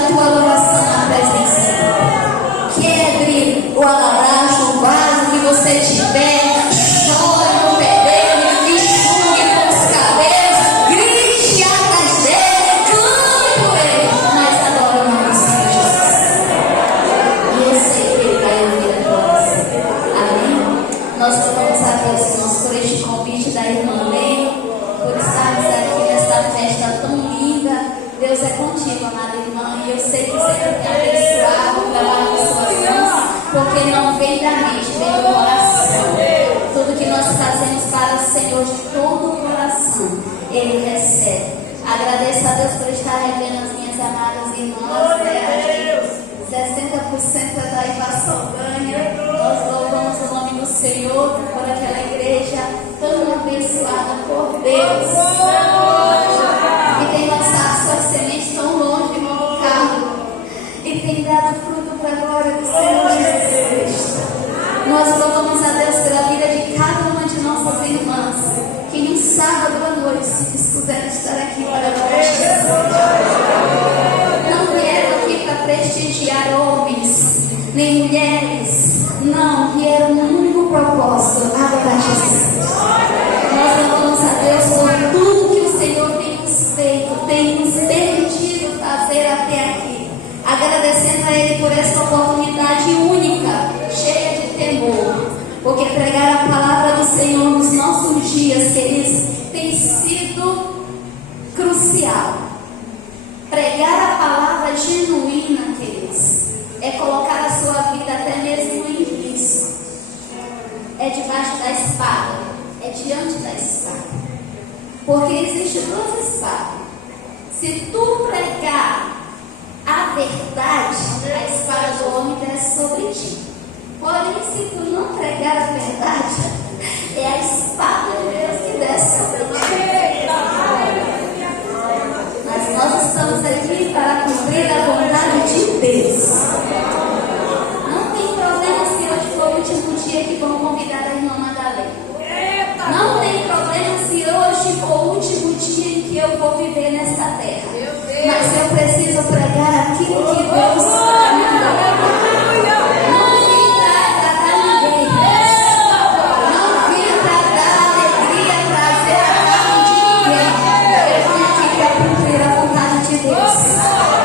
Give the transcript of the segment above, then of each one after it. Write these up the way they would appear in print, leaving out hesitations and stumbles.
a tua adoração na presença. Quebre o alabaço, o vaso que você tiver. Chore no pedreiro, enxugue com os cabelos, grite atrás dele, clame por ele, mas adora o nome do Senhor Jesus. E eu sei que ele vai ouvir a tua oração. Amém? Nós louvamos a Deus, irmãos, por este convite da irmã Lei, por estarmos aqui nesta festa tão linda. Deus é contigo, amada irmã, e eu sei que você tem abençoado o trabalho de suas mãos, porque não vem da mente, vem do coração. Tudo que nós fazemos para o Senhor de todo o coração, Ele recebe. Agradeço a Deus por estar revendo as minhas amadas irmãs, né? 60% é da Ivação Ganha. Nós louvamos o nome do Senhor por aquela igreja tão abençoada por Deus. E tem lançado suas sementes tão longe do carro. E tem dado fruto para a glória do Senhor Jesus Cristo. Nós louvamos a Deus pela vida de cada uma de nossas irmãs, que em um sábado à noite se dispuseram estar aqui para nós. Não vieram aqui para prestigiar homens, nem mulheres. Não, vieram no único propósito, adorar Jesus. Nós louvamos a Deus por tudo que o Senhor tem nos feito, tem nos permitido fazer até aqui. Agradecendo a Ele por essa oportunidade única, cheia de temor. Porque pregar a palavra do Senhor nos nossos dias, queridos, tem sido crucial. Pregar a palavra genuína, queridos, é colocar a sua vida até mesmo em risco. É debaixo da espada, é diante da espada. Porque existem duas espadas. Se tu pregar a verdade, a espada do homem desce sobre ti. Porém, se tu não pregar a verdade, é a espada de Deus que desce sobre ti. Mas nós estamos aqui para cumprir a vontade de Deus. Não tem problema se hoje for o último dia que vão convidar a irmã Madalena. Não tem problema se hoje for o último dia em que eu vou viver nesta terra. Mas eu preciso pregar aquilo que Deus mandou. Não vim para agradar ninguém. Não vim para dar alegria, prazer à carne de ninguém. Eu vim aqui para cumprir a vontade de Deus.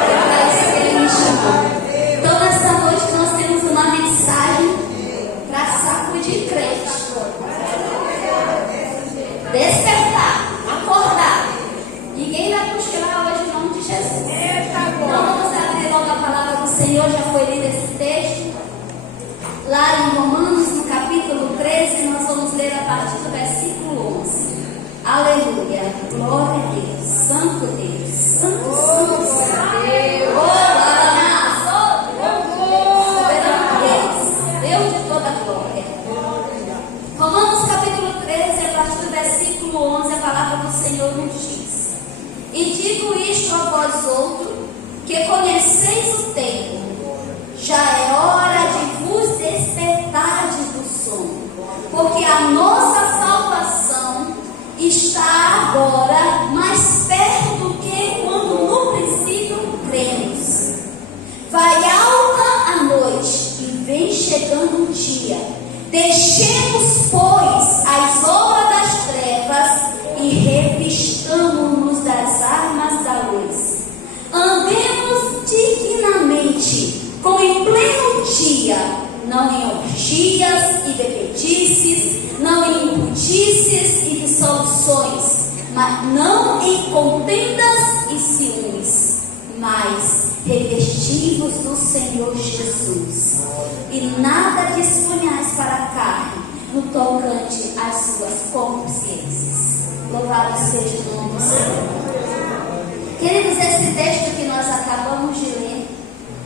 É para isso que Ele me chamou. Então, nesta noite, nós temos uma mensagem para sacudir crente. Despertar, acordar. Ninguém vai cochilar hoje em nome de Jesus. Então vamos abrir logo a palavra do Senhor. Já foi lido esse texto lá em Romanos, no capítulo 13. Nós vamos ler a partir do versículo 11. Aleluia, glória a Deus, santo Deus, santo, santo, santo Deus. Soberano Deus, Deus de toda a glória. Romanos capítulo 13, a partir do versículo 11, a palavra do Senhor nos diz: E digo isto a vós outros, que conheceis o tempo, já é hora de vos despertardes do sono, porque a nossa salvação está agora mais perto do que quando no princípio cremos. Vai alta a noite e vem chegando o dia. Deixemos, pois, as obras das trevas e revistamo-nos das armas da luz. Andemos dignamente, como em pleno dia, não em orgias e bebedices, não em impudices e dissoluções, mas não em contendas e ciúmes, mas revestivos do Senhor Jesus. E nada disponhais para a carne no tocante às suas consciências. Louvado seja o nome do Senhor. Queridos, esse texto que nós acabamos de ler,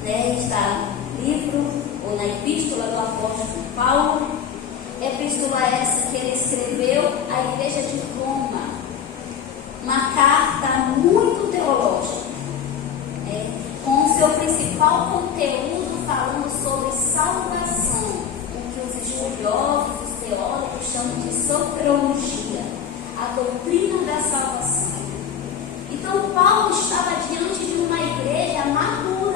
né, está no livro ou na epístola do apóstolo Paulo. Epístola essa que ele escreveu à igreja de Roma. Uma carta muito teológica, com o seu principal conteúdo falando sobre salvação, o que os estudiosos, os teólogos chamam de soteriologia, a doutrina da salvação. Então Paulo estava diante de uma igreja madura,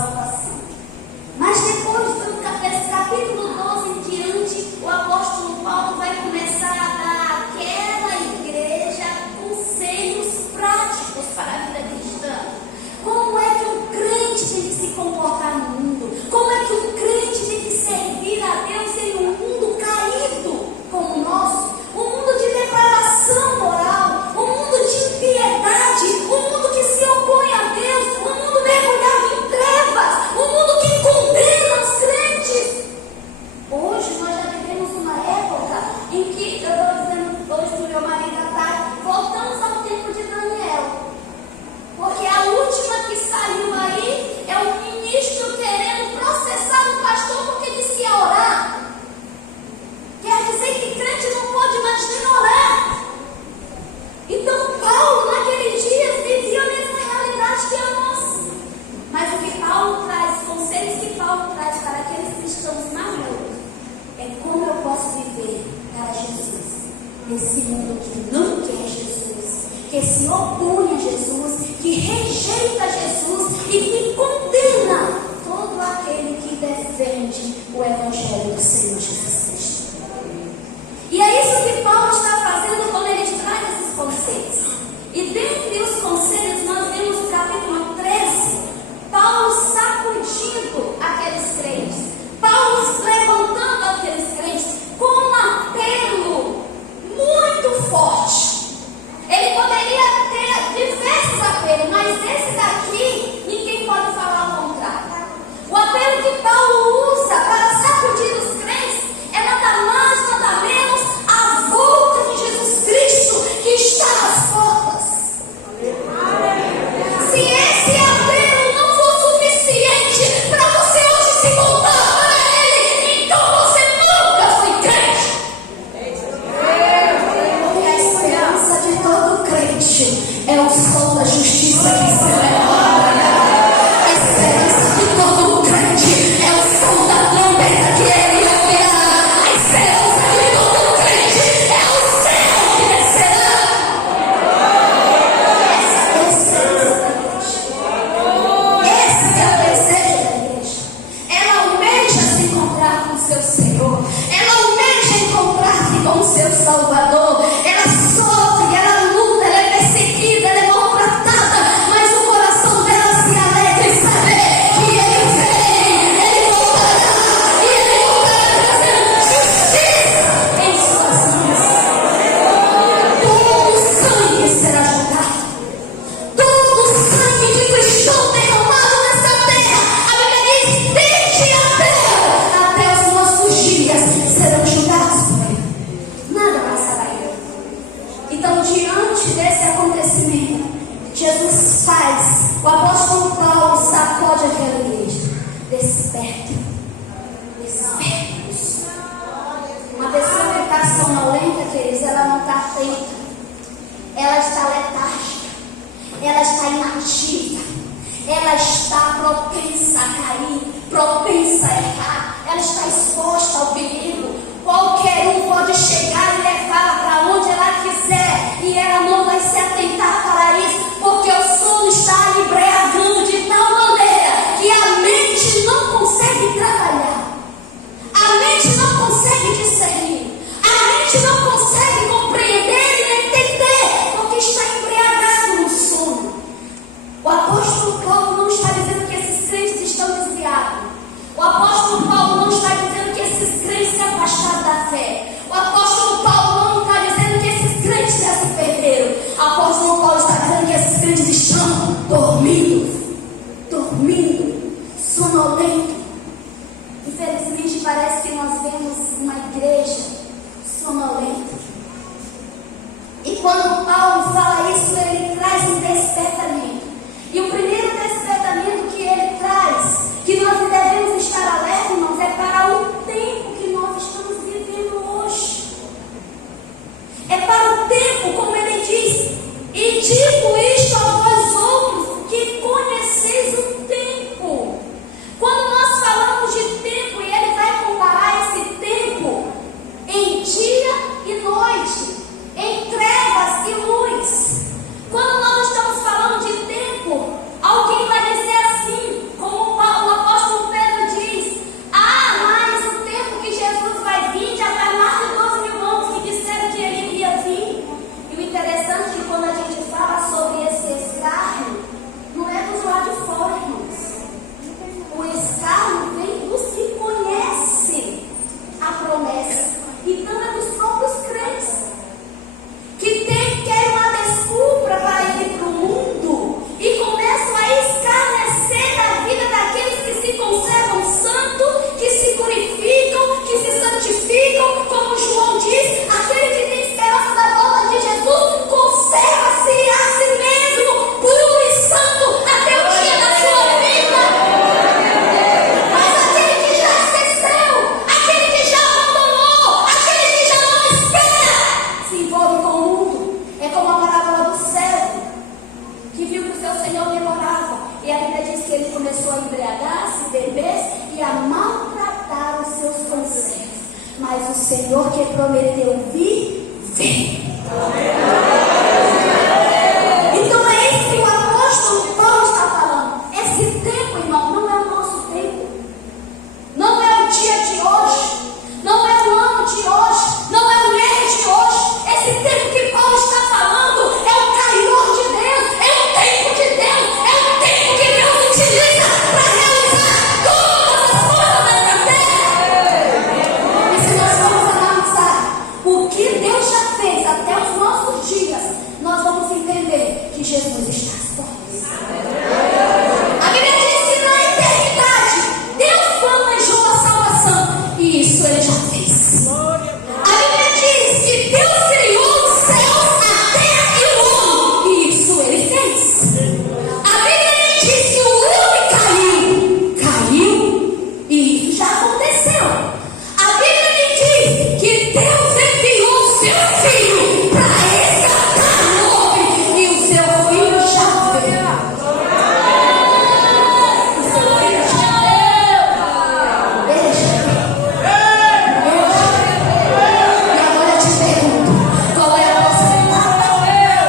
salvação. Mas depois desse capítulo 12 em diante, o apóstolo Paulo vai começar a dar àquela igreja conselhos práticos para a vida cristã. Como é que um crente tem que se comportar no mundo? Como é que um crente tem que servir a Deus em um mundo caído como o nosso? Um mundo de depravação moral, um mundo de impiedade, um mundo que se opõe a Deus, um mundo mergulhado em trevas, um mundo que condena os crentes. Hoje nós já vivemos uma época em que, eu estou dizendo hoje para o meu marido à tarde, voltamos ao tempo de Daniel. Porque a última que saiu aí é o ministro querendo processar o pastor porque disse que ia orar. Quer dizer que crente não pode mais nem orar. Então Paulo naqueles dias vivia a mesma realidade que a nossa. Mas o que Paulo traz, os conselhos que Paulo traz para aqueles cristãos maduros, é como eu posso viver para Jesus nesse mundo que não quer Jesus, que se opõe a Jesus, que rejeita Jesus e que condena todo aquele que defende o Evangelho do Senhor Jesus Cristo. E é isso que Paulo está fazendo quando ele traz esses conselhos. E dentre os conselhos nós vemos no capítulo 13, Paulo sacudindo aqueles crentes, Paulo levantando aqueles crentes com um apelo muito forte. Ele poderia ter diversos apelos, mas esse daqui, ninguém pode falar ao contrário. O apelo que Paulo usa para sacudir os crentes é nada mais, nada menos a volta de Jesus Cristo que está às portas. Se esse apelo não for suficiente para você hoje se voltar para Ele, então você nunca foi crente. Porque a esperança de todo crente é o sol da justiça que se levanta. A esperança de todo crente é o som da trombeta que ele ouvirá. A esperança de todo crente é o céu que descerá. Essa é a essência da igreja. Esse é o desejo da igreja. Ela almeja se encontrar com o seu Senhor. Ela almeja encontrar-se com o seu Salvador. Ela sofre, ela luta, ela é perseguida, ela é maltratada, mas o coração dela se alegra em saber que Ele vem, Ele voltará, e Ele voltará trazendo justiça em suas mãos. Todo o sangue será julgado. Todo o sangue de cristão derramado nessa terra, a Bíblia diz, desde a terra até os nossos dias serão julgados por Ele. Nada passará aí. Então, diante desse acontecimento, Jesus faz, o apóstolo Paulo sacode aquela igreja. Desperta. Desperta-nos. Uma pessoa que está sonolenta, queridos, ela não está atenta. Ela está letárgica. Ela está inativa. Ela está propensa a cair, propensa a errar. Ela está exposta ao perigo. Qualquer um pode chegar e levá-la para onde ela quiser, e ela não vai se atentar para isso, porque o sono está embriagando de tal maneira que a mente não consegue trabalhar, a mente não consegue discernir, a mente não consegue compreender e entender, porque está embriagado no sono. O apóstolo Paulo não está dizendo que esses crentes estão desviados. O apóstolo Paulo não está dizendo que esses crentes se Senhor que prometeu vir, vem. Então é isso que o apóstolo Paulo está falando. Esse tempo, irmão, não é o nosso tempo. Não é o dia de hoje. Não é o ano de hoje. Não é o mês de hoje. Esse tempo que Paulo está falando é o calor de Deus. É o tempo de Deus. É o tempo que Deus utiliza para realizar todas as coisas da terra. E se nós vamos analisar o que Deus já fez até os nossos dias, nós vamos entender que Jesus está às portas. A Bíblia diz que na eternidade Deus planejou a salvação, e isso Ele já fez. A Bíblia diz que Deus criou os céus, a terra e o homem, e isso Ele fez. A Bíblia diz que o homem caiu, e isso já aconteceu. A Bíblia me diz que Deus enviou o seu filho para resgatar o homem, e o seu filho já veio. O seu filho já veio. Ele já veio. Ele já veio. E agora eu te pergunto, qual é a nossa etapa?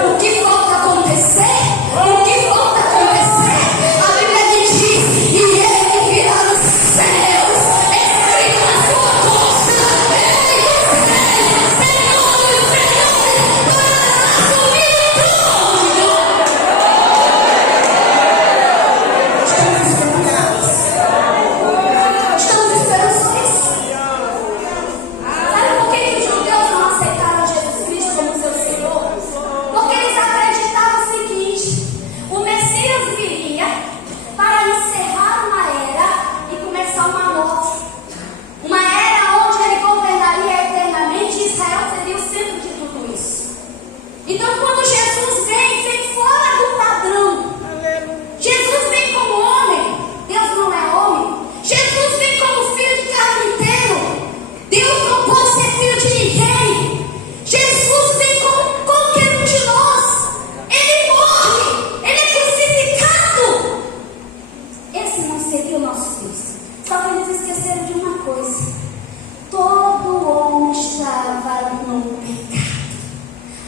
O que falta acontecer? O que falta acontecer? A Bíblia me diz, e ele virá nos céus, escrito na sua costa, ele os reis, senhores, para assumir o trono. Estamos esperando só isso. Sabe por que os judeus não aceitaram Jesus Cristo como seu Senhor? Porque eles acreditavam o seguinte: o Messias viria para encerrar uma era e começar uma nova. Uma era onde ele governaria eternamente e Israel seria o centro de tudo isso. Então, quando Jesus vem fora do padrão. Jesus vem como homem. Deus não é homem. Jesus vem como filho de carpinteiro. Deus não pode ser filho de ninguém. Jesus vem como qualquer um de nós. Ele morre. Ele é crucificado. Esse não seria o nosso Deus. Só que eles esqueceram de uma coisa. Todo homem estava no pecado.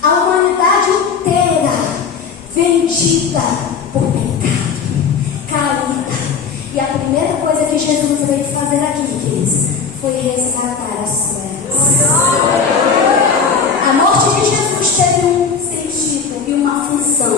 A humanidade inteira vendida por pecado, caída. E a primeira coisa que Jesus veio fazer aqui, queridos, foi resgatar as suas. A morte de Jesus teve um sentido e uma função: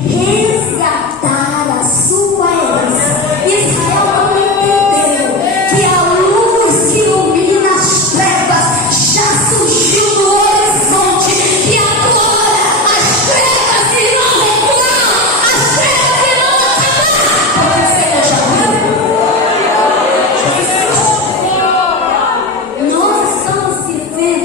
resgatar a sua herança. Israel não entendeu que a luz que ilumina as trevas já surgiu no horizonte, que agora as trevas irão recuar, as trevas irão acabar. Porque o Senhor já viu. Nós estamos vivendo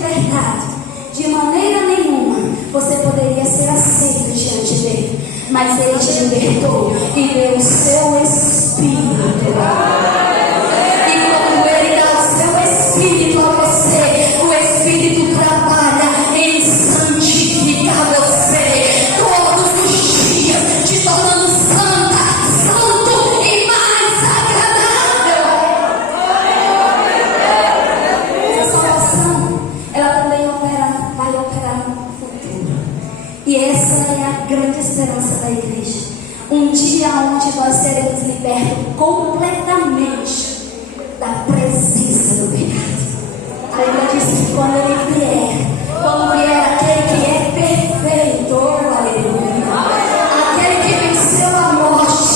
verdade, de maneira nenhuma você poderia ser aceito diante dele. Mas ele te libertou e deu o seu Espírito. E quando ele dá o seu Espírito a você, o Espírito trabalha em santificar você todos os dias, te tornando santa, santo e mais agradável. Essa salvação, ela também vai operar no futuro. E essa é a grande esperança da igreja. Um dia onde nós seremos libertos completamente da presença do pecado. A Bíblia diz que quando ele vier, aquele que é perfeito, aleluia, aquele que venceu a morte,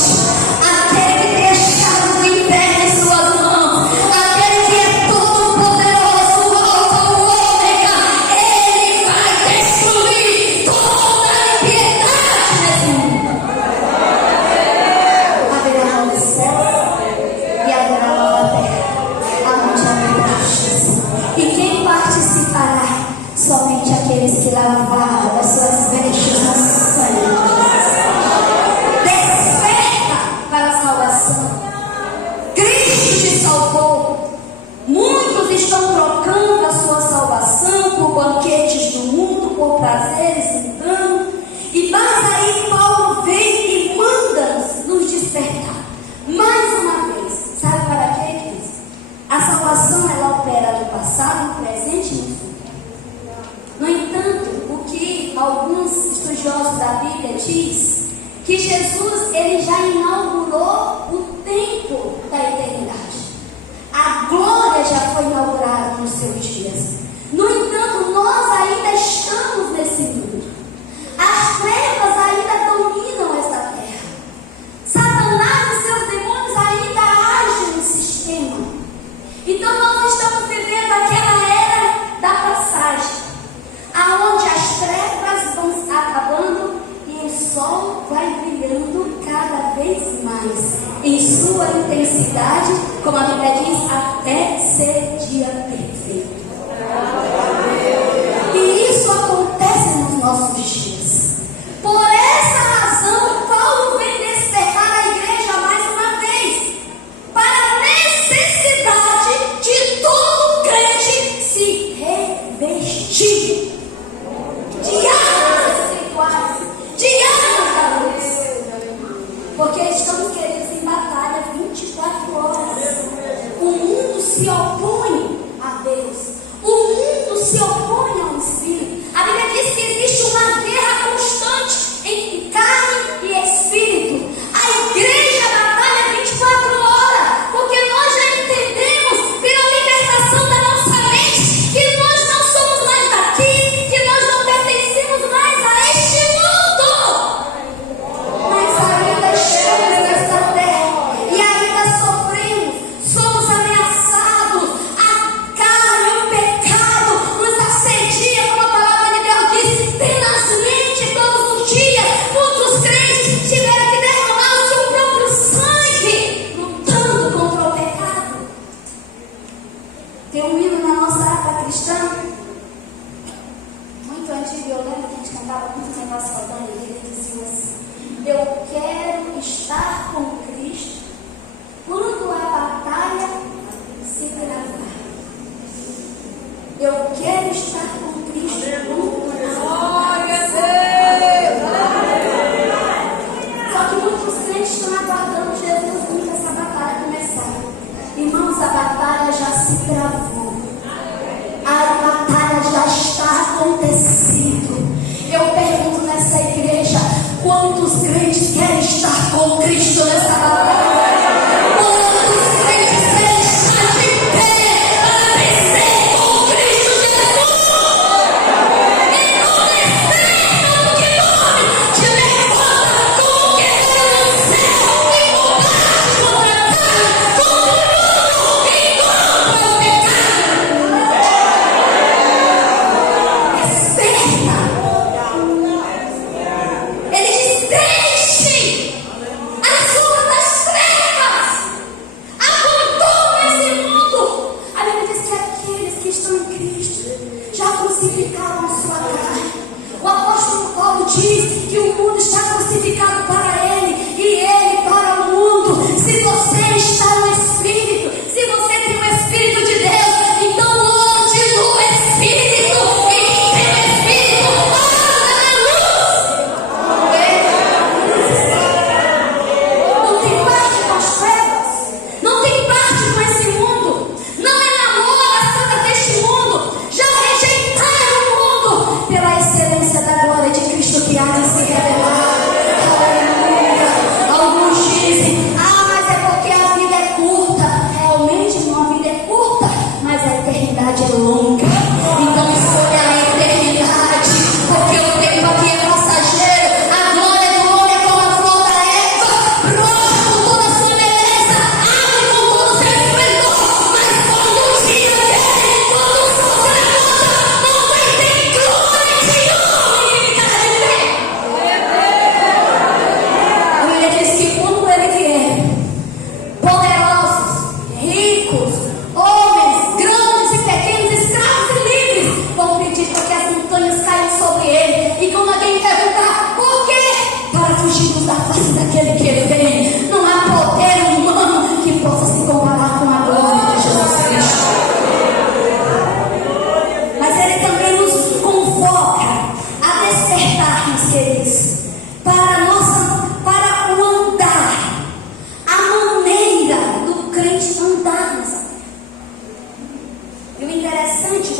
aquele que tem a chave do inferno em suas mãos, aquele que é todo poderoso, o Alfa, o Ômega, ele vai destruir toda a impiedade nesse mundo. Haverá novo céu e haverá nova terra, aonde haverá justiça. E quem participará? Somente aqueles que lavaram as suas vestes no sangue de Jesus. Desperta para a salvação. Cristo te salvou. Muitos estão trocando a sua salvação por banquetes do mundo, por prazeres mundanos. Mas aí Paulo vem e manda-nos nos despertar. Mais uma vez, sabe para quê, queridos? A salvação ela opera no passado, no presente e no futuro. No entanto, o que alguns estudiosos da Bíblia diz que Jesus ele já inaugurou o tempo da eternidade. A glória já foi inaugurada nos seus dias. No entanto, nós ainda estamos nesse mundo. As trevas ainda dominam esta terra. Satanás e seus demônios ainda agem no sistema. Então nós estamos vivendo aquela era da passagem, aonde as trevas vão acabando e o sol vai brilhando cada vez mais em sua intensidade, como a Bíblia diz, até ser dia perfeito. E isso acontece nos nossos dias. Por essa razão, Paulo vem despertar a igreja mais uma vez para a necessidade de todo crente se revestir de armas espirituais, de armas da luz. Porque estamos queridos em batalha 24 horas. O mundo se opõe a Deus. O mundo se opõe ao Espírito. A Bíblia diz que existe uma guerra constante entre carne e Espírito. A igreja batalha 24 horas, porque nós já entendemos pela libertação da nossa mente que nós não somos mais daqui, que nós não pertencemos mais a este mundo. Mas ainda estamos nesta terra e ainda sofremos, somos ameaçados. A carne, o pecado nos assedia, como a palavra de Deus diz, tenazmente todos os dias. Muitos crentes tiveram que derramar o seu próprio sangue lutando contra o pecado. Tem um hino na nossa harpa cristã, muito antigo, eu lembro que a gente cantava muito negócio saudade, e ele dizia assim: eu quero estar com Cristo quando a batalha se travar. Eu quero estar com Cristo quando a batalha se travar. Só que muitos crentes estão aguardando Jesus vir essa batalha começar. Irmãos, a batalha já se travou. A batalha já está acontecendo. Eu pergunto nessa igreja: quantos crentes querem estar com Cristo nessa batalha? Quantos crentes querem estar de pé para vencer com Cristo Jesus? E não descerta do que dorme, te levanta como guerreiro no céu e combate contra a carne, contra o mundo e contra o pecado. Desperta.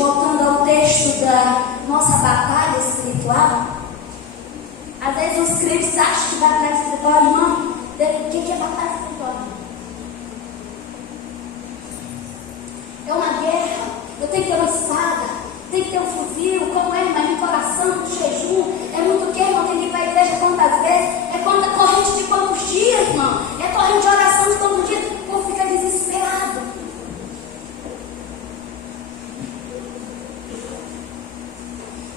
voltando ao texto da nossa batalha espiritual, às vezes os crentes acham que batalha espiritual, irmão, o que é batalha espiritual? É uma guerra, eu tenho que ter uma espada, tem que ter um fuzil, como é, mas no coração, no jejum, é muito que, irmão, tem que ir para a igreja quantas vezes, é quanta corrente de quantos dias, irmão, é corrente de oração de todo dia, o povo fica desesperado.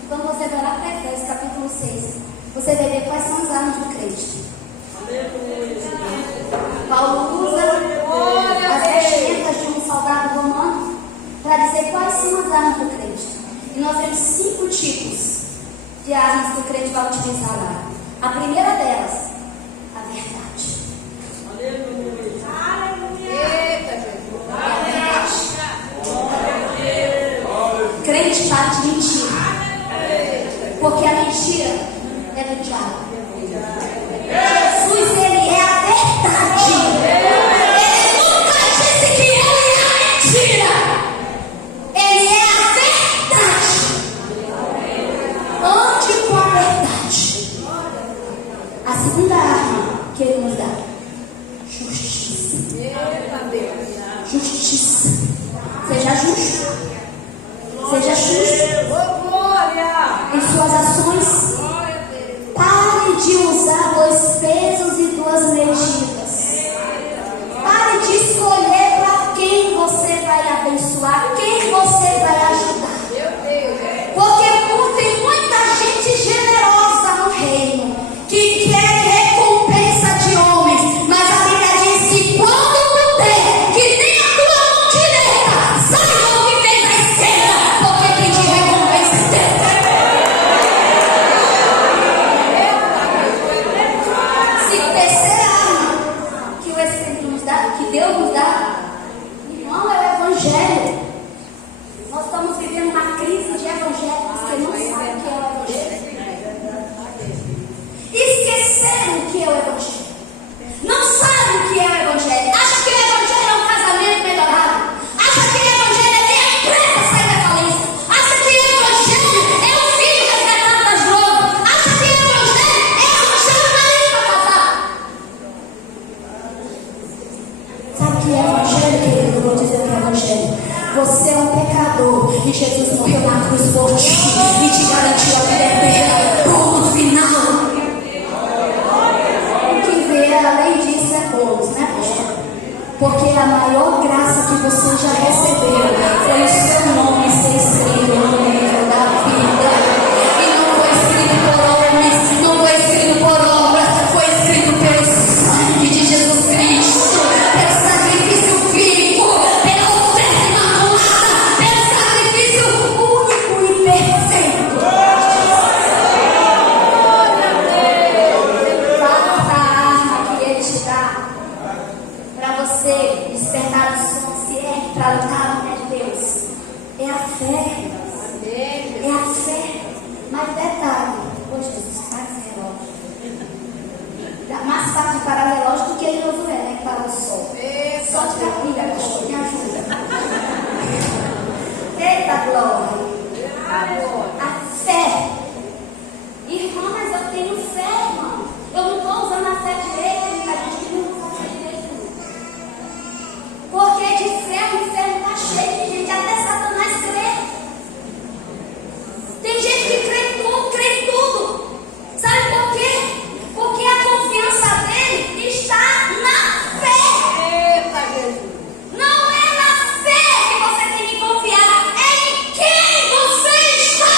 Quando você vai lá para Efésios, capítulo 6, você vai ver quais são as armas do crente. Paulo usa as vestimentas de um soldado romano para dizer quais são as armas do crente. E nós temos 5 tipos de armas que o crente vai utilizar lá. A primeira delas, a verdade. O crente para de mentir. Porque a mentira é do diabo. Jesus, ele é a verdade. Ele nunca disse que ele é a mentira. Ele é a verdade. Ande com a verdade. A segunda arma que ele nos dá: justiça. Justiça. Seja justo. Seja justo em suas ações. Pare de usar 2 pesos e 2 medidas. Pare de escolher para quem você vai abençoar, quem você vai ajudar. Porque tem muita gente generosa no reino que quer recompensa de homens, mas a Bíblia diz que quando puder, que nem a tua mão direita saiba o que fez a esquerda, porque quem te recompensa é Deus. Terceira arma que o Espírito nos dá, que Deus nos dá, irmão, é o Evangelho. Nós estamos vivendo uma crise de evangelho, porque não sabem o que é o Evangelho. Esqueceram o que é o Evangelho. Não sabem o que é o Evangelho. Acham que o Evangelho é um casamento melhorado. Acham que o Evangelho é ter a empresa sair da falência. Acham que o Evangelho é o filho resgatado das drogas. Acham que o Evangelho é arranjar um marido para casar. Sabe o que é Evangelho, querido? Eu vou dizer o que é Evangelho. Você é um pecador e Jesus morreu na cruz por ti e te garantiu a vida eterna. Ponto final. O que vier além disso é bônus, né, pastor? Porque a maior graça que você já recebeu foi o seu nome ser escrito no livro da vida. E não foi escrito por homens, não foi escrito por obras, foi escrito pelo sangue de Jesus Cristo, pelo sacrifício vivo, pela oferta imaculada, pelo sacrifício único e perfeito. Quarta arma que ele te dá para você despertar a sua consciência para lutar no pé de Deus é a fé. É a fé. Mas detalhe, hoje Jesus para esse relógio. Dá mais fácil de parar o relógio do que ele não é, né? Para o sol. Só de capilha, pastor, me ajuda. Eita glória. A fé. Irmão, mas eu tenho fé, irmão. Eu não estou usando a fé direita, a gente não usa a fé direita. Porque de fé o inferno está cheio de gente, até Satanás crê. Tem gente que crê em tudo. Sabe por quê? Porque a confiança dele está na fé. Não é na fé que você tem que confiar, é em quem você está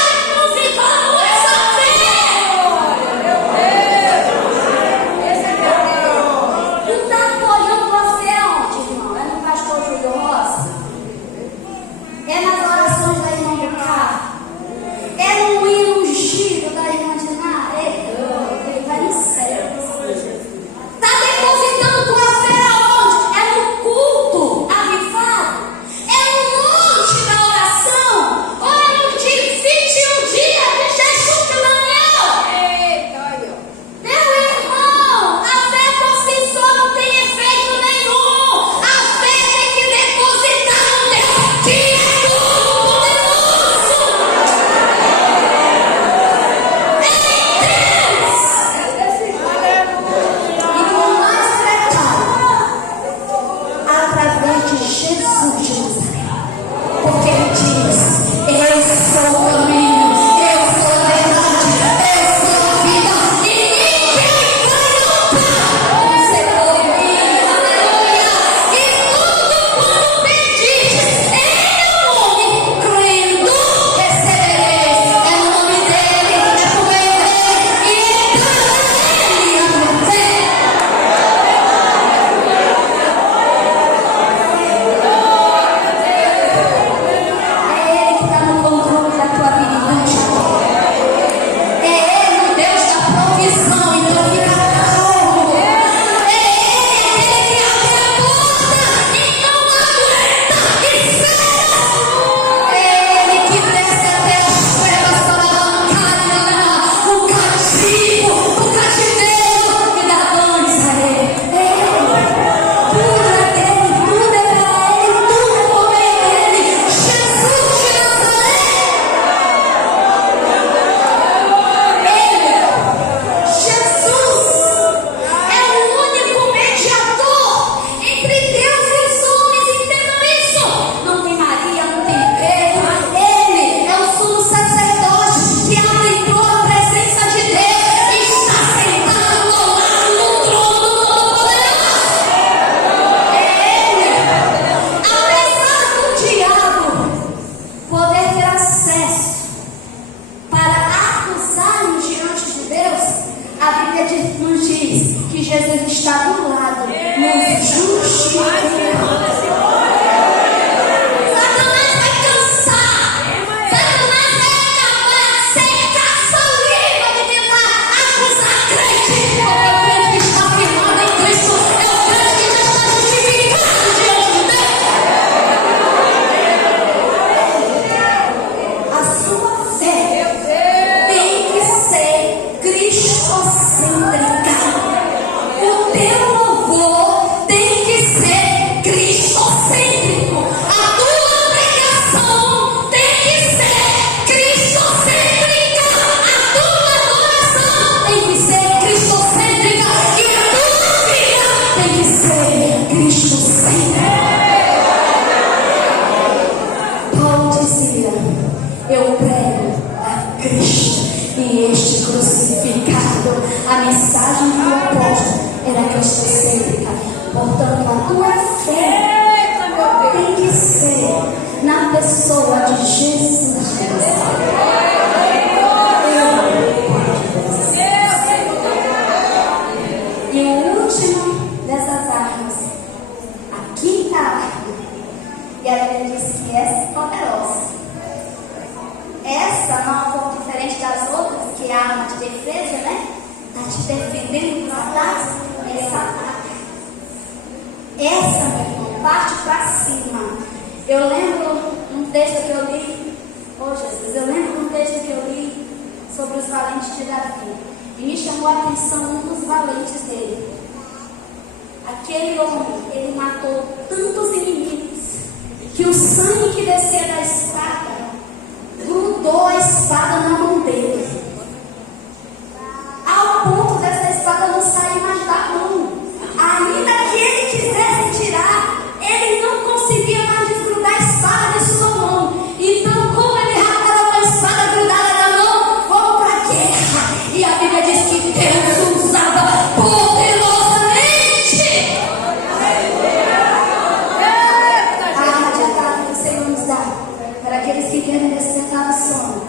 no controle da tua vida, então te adora. É Ele o Deus da provisão, então fica calmo. É Ele aquele que abre a porta e não aguenta espera. É Ele que desce até as trevas para arrancar o cativo, o cativeiro e dar dança a Ele. É Ele. Tudo é dele, tudo é para Ele, tudo é por meio dele. Jesus de Nazaré. Jesus é o único mediador entre Deus e os homens. Entendam isso. Não tem Maria, não tem Pedro. Ele é o sumo sacerdote que adentrou a presença de Deus e está sentado ao lado do trono do Todo-Poderoso. É Ele. Apesar do diabo poder ter acesso para acusar-nos diante de Deus, a Bíblia nos diz que Jesus está do lado, nos justificando. Satanás vai cansar, Satanás vai acabar, secar sua língua de tentar acusar crente, porque o crente que está firmado em Cristo é o crente que já está justificado diante de Deus. A sua fé tem que ser cristocêntrica. O teu louvor tem que ser cristocêntrico. A tua pregação tem que ser cristocêntrica. A tua adoração tem que ser cristocêntrica. E a tua vida tem que ser cristocêntrica. Paulo dizia: eu prego a Cristo e este crucificado. A mensagem do apóstolo era cristocêntrica. Portanto, a tua fé tem que ser na pessoa de Jesus Cristo. E o último dessas armas, a quinta arma, e a Bíblia diz que essa é poderosa. Essa não é um pouco diferente das outras, que é a arma de defesa, né? Está te defendendo dos ataques. Essa ataca. Essa, meu irmão, parte para cima. Eu lembro um texto que eu li, Jesus, eu lembro de um texto que eu li sobre os valentes de Davi. E me chamou a atenção um dos valentes dele. Aquele homem, ele matou tantos inimigos, que o sangue que descia da espada grudou a espada na mão dele, ao ponto dessa espada não sair mais da mão. Ainda que ele quisesse tirar, ele não conseguia mais desgrudar a espada de sua mão. Então, como ele já estava com a espada grudada na mão, vamos para a guerra. E a Bíblia diz que Deus usava poderosamente a arma de ataque que o Senhor nos dá para aqueles que querem despertar do sono.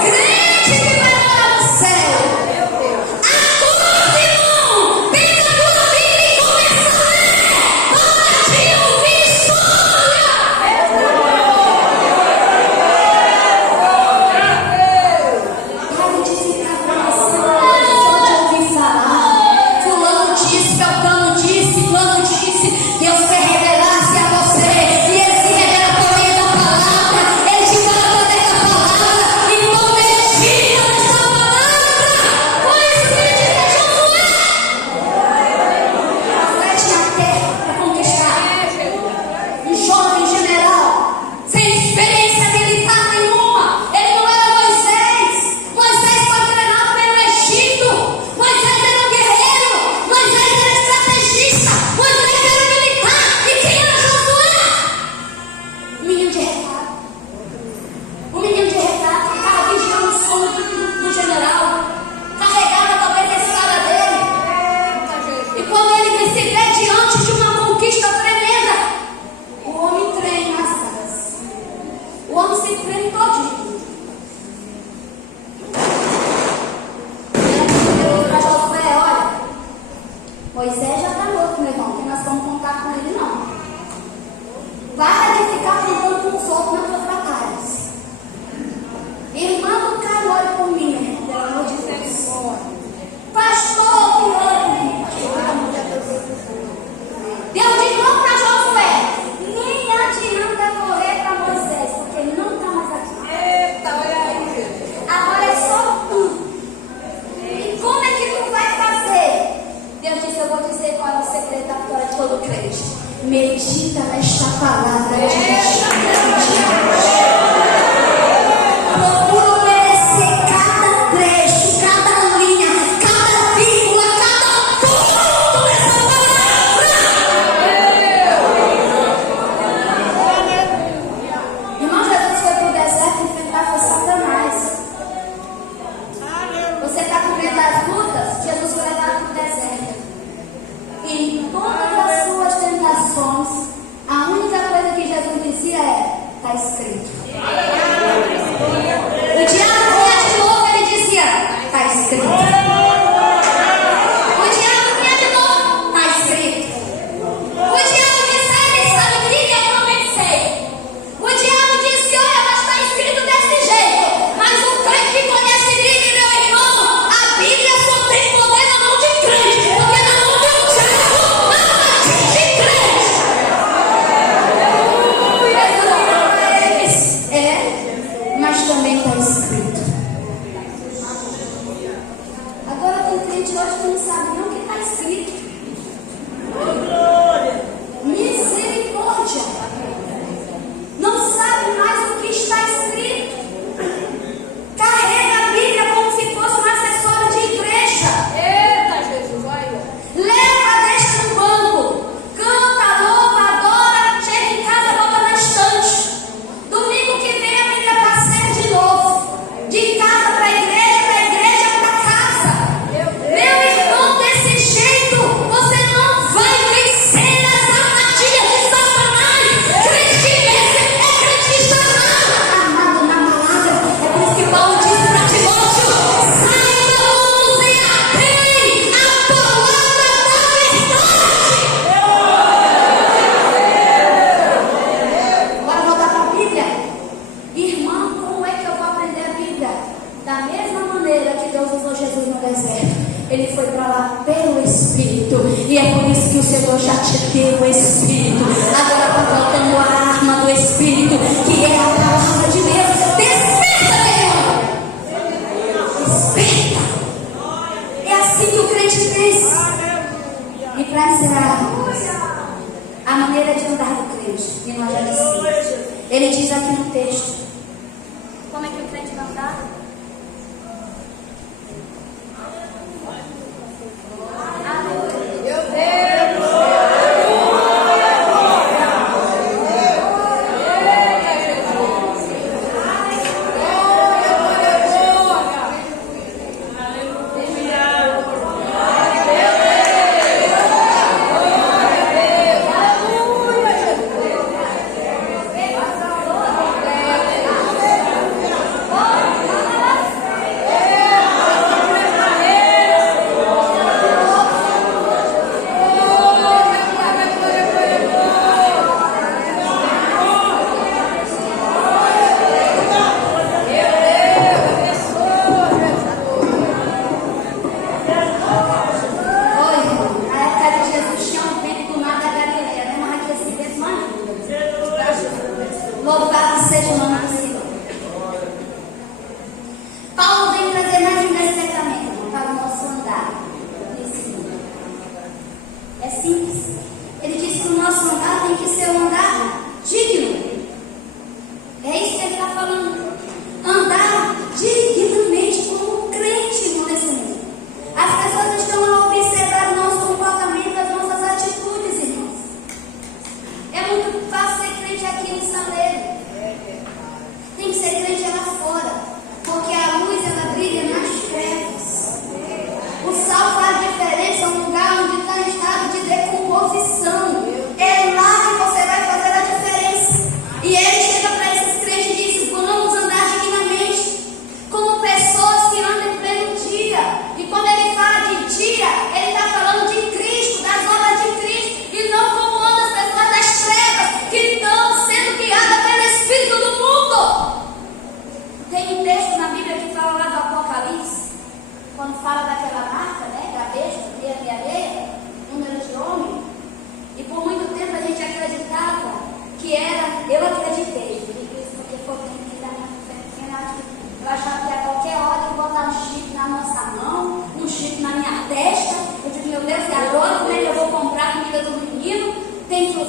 Crente que vai morar no céu, acorde, irmão, pega a tua Bíblia e começa a ler. Para de ouvir história. Pare de ficar pensando só de ouvir falar. Fulano disse. medita nesta palavra de Deus. Procura obedecer cada trecho, cada linha, cada vírgula, cada ponto dessa palavra. Irmão, Jesus foi para o deserto enfrentar foi Satanás. Você está cumprindo as lutas? Jesus foi levado para o deserto. Em todas as suas tentações, a única coisa que Jesus dizia é: está escrito. O diabo vinha de novo, ele dizia: está escrito. O diabo vinha de novo: está escrito. O diabo disse: ele sabe o que eu não pensei. O diabo disse: olha, mas está escrito desse jeito. Mas o crente que conhece Bíblia, meu irmão, a Bíblia só tem poder na mão de crente, porque na mão do diabo não atinge crente. Mas também está escrito. Agora tem crente hoje que não sabe nem o que está escrito. Misericórdia. Não sabe mais o que está escrito. Carrega a Bíblia como se fosse uma assessora de igreja. Eita, Jesus, olha. Leva, deixa no banco. Canta, louva, adora. Chega em casa, bota na estante. Domingo que vem a Bíblia está certa de novo. De casa para a igreja para casa. Meu irmão, desse jeito você não vai vencer as armadilhas de Satanás. Crente que vence é crente que está armado na palavra. É por isso que Paulo disse para Timóteo: saiba manusear bem a palavra da verdade. Bora voltar para a Bíblia. Irmão, como é que eu vou aprender a Bíblia? Da mesma maneira que Deus usou Jesus no deserto. Ele foi para lá pelo Espírito. E é por isso que o Senhor já te deu o Espírito. Agora está faltando a arma do Espírito, que é a palavra de Deus. Desperta, meu irmão. Desperta. É assim que o crente pensa. E para encerrar, a maneira de andar do crente, que nós já dissemos. Ele diz aqui no texto: como é que o crente vai andar? Meu Deus.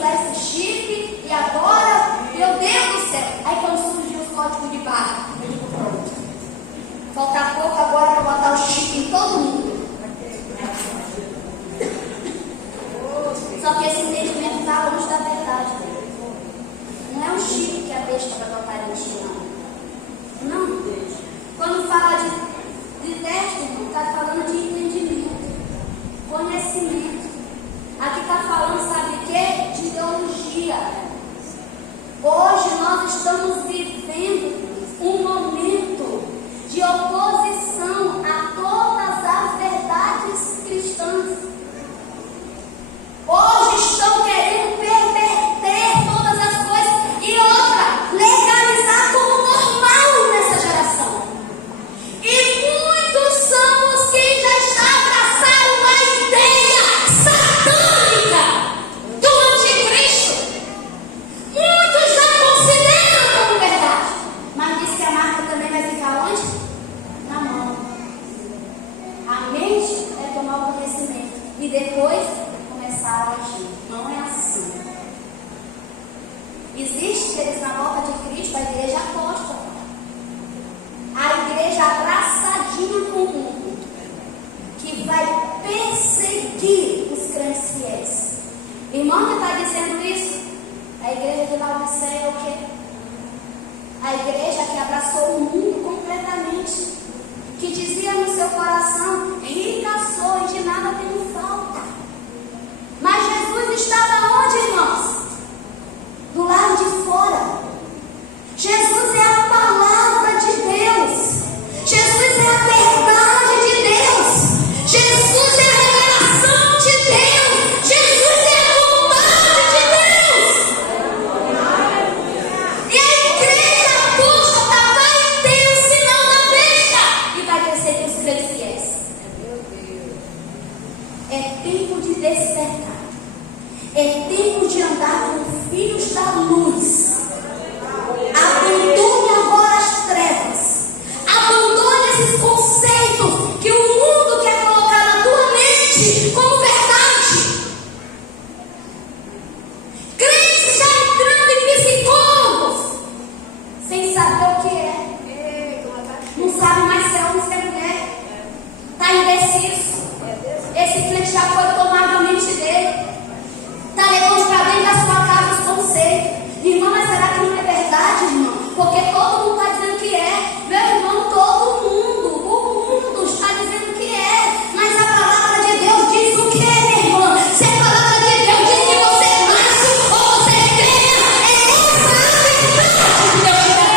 usar esse chip e agora, meu Deus do céu. Aí quando surgiu os códigos de barra, eu digo, pronto. Falta pouco agora para botar o chip em todo mundo. Só que esse entendimento está longe da verdade. Não é o chip que é a besta para botar em ti, não. Não. Quando fala de teste, está falando de entendimento, conhecimento. Aqui está falando, sabe o quê? De ideologia. Hoje nós estamos vivendo um momento de oposição a todas as verdades cristãs. Hoje estão querendo perverter todas as coisas e outra, legalizar como normal nessa geração. E muitos são os que já abraçaram a ideia satânica do anticristo. Muitos já consideram como verdade, mas diz que a marca também vai ficar onde? Na mão. A mente é tomar o conhecimento e depois começar a agir. Não é assim. Existe eles na volta de Cristo, a igreja apóstola, a igreja abraçadinha com o mundo, que vai perseguir os crentes fiéis. Irmão que está dizendo isso, a igreja de Laodiceia é o quê? A igreja que abraçou o mundo completamente, que dizia no seu coração: rica sou e de nada tenho falta. Mas Jesus estava onde, irmãos? Do lado de fora. Jesus é a palavra de Deus. Jesus é a verdade de Deus. Jesus é a revelação de Deus. Jesus é a vontade de Deus. E a igreja apóstola vai ter o sinal da besta e vai perseguir os crentes fiéis. É tempo de despertar. É tempo de andar com filhos da luz. Abandone agora as trevas. Abandone esses conceitos que o mundo quer colocar na tua mente como verdade. Crentes já entrando em psicólogos sem saber o que é. Não sabe mais se é homem ou se é mulher. Está indeciso. Esse crente já foi tomado a mente dele. Está levando para dentro da sua casa os conceitos. Irmão, mas será que não é verdade, irmão? Porque todo mundo está dizendo que é. Meu irmão, todo mundo, o mundo está dizendo que é. Mas a palavra de Deus diz o que, minha irmã? Se a palavra de Deus diz que você é macho ou você é fêmea, é essa a verdade que Deus te dá.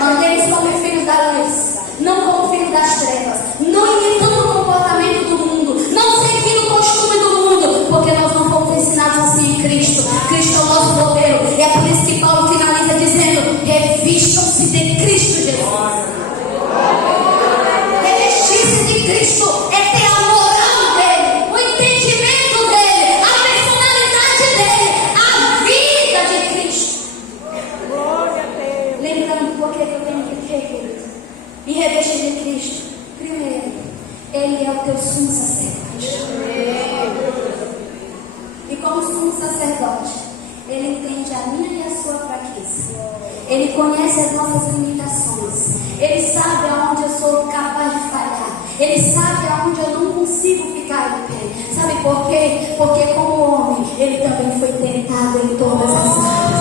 Andemos como filhos da luz, não como filhos das trevas, não imitando o comportamento do mundo, não seguindo o costume do mundo, porque nós não fomos ensinados assim em Cristo. Cristo é o nosso modelo, e é por isso que Paulo finaliza dizendo: revistam-se de Cristo Jesus. Revestir-se de Cristo é ter a moral dele, o entendimento dele, a personalidade dele, a vida de Cristo. Lembrando por que eu tenho que ter, querido, e revestir de Cristo. Primeiro, Ele é o teu sumo sacerdote. E como sumo sacerdote, Ele entende a minha e a sua fraqueza. Ele conhece as nossas limitações. Ele sabe aonde eu sou capaz de falhar. Ele sabe aonde eu não consigo ficar em pé. Sabe por quê? Porque como homem, Ele também foi tentado em todas as áreas.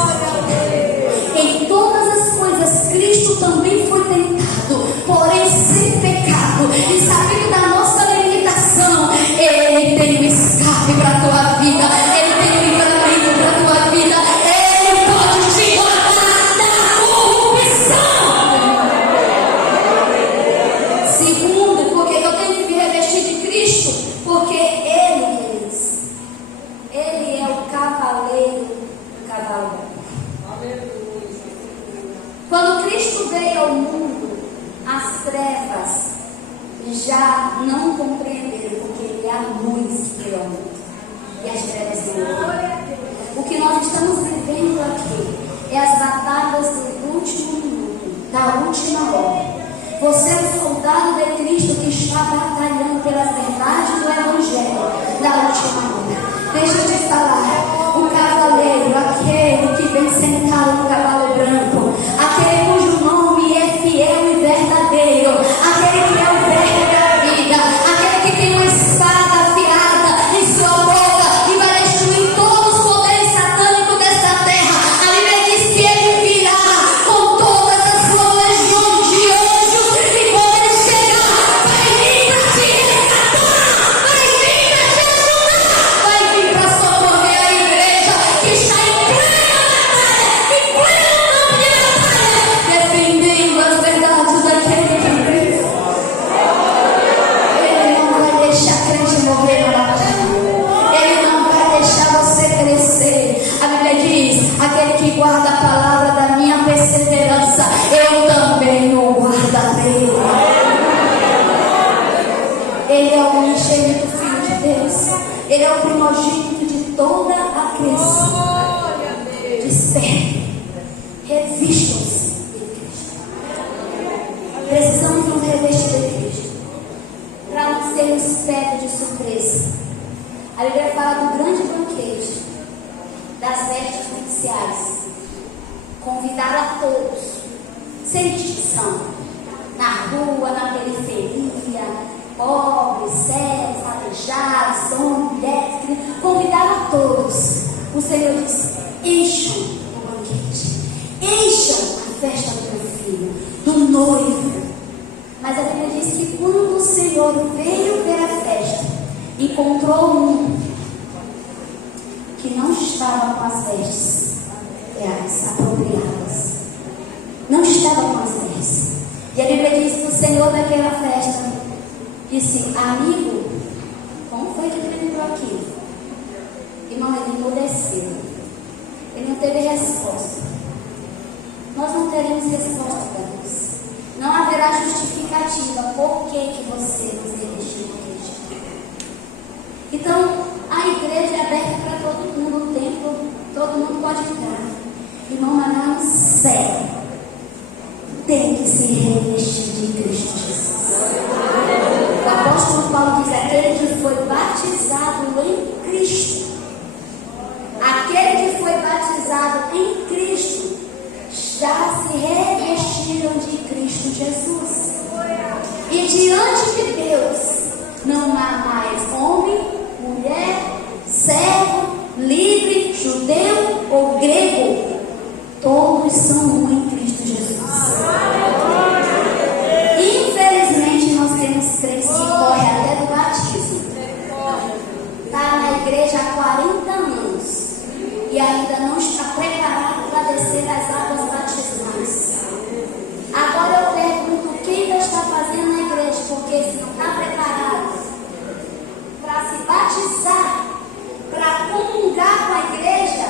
Em todas as coisas, Cristo também foi tentado, porém sem pecado. E sabendo da nossa limitação, Ele tem um escape para a tua vida. Ele tem um livramento para a tua vida. Ele pode te guardar da corrupção. Segundo, porque eu tenho que me revestir de Cristo, porque Ele é o cavaleiro do cavalo. Quando Cristo veio ao mundo, as trevas já não compreenderam, porque Ele é a luz que veio ao mundo. E as trevas não. O que nós estamos vivendo aqui é as batalhas do último minuto, da última hora. Você é um soldado de Cristo que está batalhando pelas verdades do Evangelho da última hora. Deixa eu te falar, o cavaleiro, aquele que vem sentado no cavalo branco, aquele cujo nome é fiel e verdadeiro, aquele que é o verbo da vida, aquele que tem uma espada afiada em sua boca e vai destruir todos os poderes satânicos desta terra. A Bíblia diz que ele virá com todas as suas legiões de anjos, e quando ele chegar, vai vir para te resgatar, vai vir para te ajudar, vai vir para socorrer a igreja que está em plena batalha, defendendo as verdades daquele que crê. Ele não vai deixar a crente morrer na batalha. Ele não vai deixar você crescer. A Bíblia diz: aquele que guarda a palavra da minha perseverança, eu também o guardarei. Ele é o unigênito Filho de Deus. Ele é o primogênito de toda a criação. Despertem, revistam-se de Cristo. Precisamos nos revestir de Cristo para não sermos pegos de surpresa. A Bíblia fala do grande banquete das vestes nupciais. Convidaram a todos, sem distinção, na rua, na periferia, pobres, cegos, aleijados, homens, mulheres, crianças. Convidaram a todos. O Senhor disse: encham o banquete, encham a festa do meu filho, do noivo. Mas a Bíblia diz que quando o Senhor veio ver a festa, encontrou um que não estava com as vestes apropriadas, não estava com as vestes. E a Bíblia diz que o Senhor daquela festa disse: amigo, como foi que ele lembrou aquilo? Irmão, ele emudeceu, ele não teve resposta. Nós não teremos resposta para Deus. Não haverá justificativa por que você não se revestiu de Cristo. Então, a igreja é aberta para todo mundo, o templo, todo mundo pode entrar. Irmão, mas lá no céu tem que se revestir de Cristo Jesus. O apóstolo Paulo diz: aquele que foi batizado em Cristo, aquele que foi batizado em Cristo, já se revestiram de Cristo Jesus. E diante de Deus não há mais homem, mulher, servo, livre, judeu ou grego. Todos são um em Cristo Jesus. Infelizmente nós temos crentes que correm até do batismo. Está na igreja há 40 anos e ainda não está preparado para descer as águas batismais. Agora eu pergunto: quem ainda está fazendo na igreja? Porque se não está preparado para se batizar, para comungar com a igreja,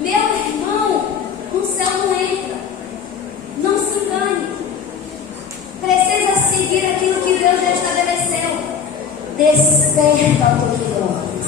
meu irmão, no céu não entra. Não se engane. Precisa seguir aquilo que Deus já estabeleceu. Desperta, Deus.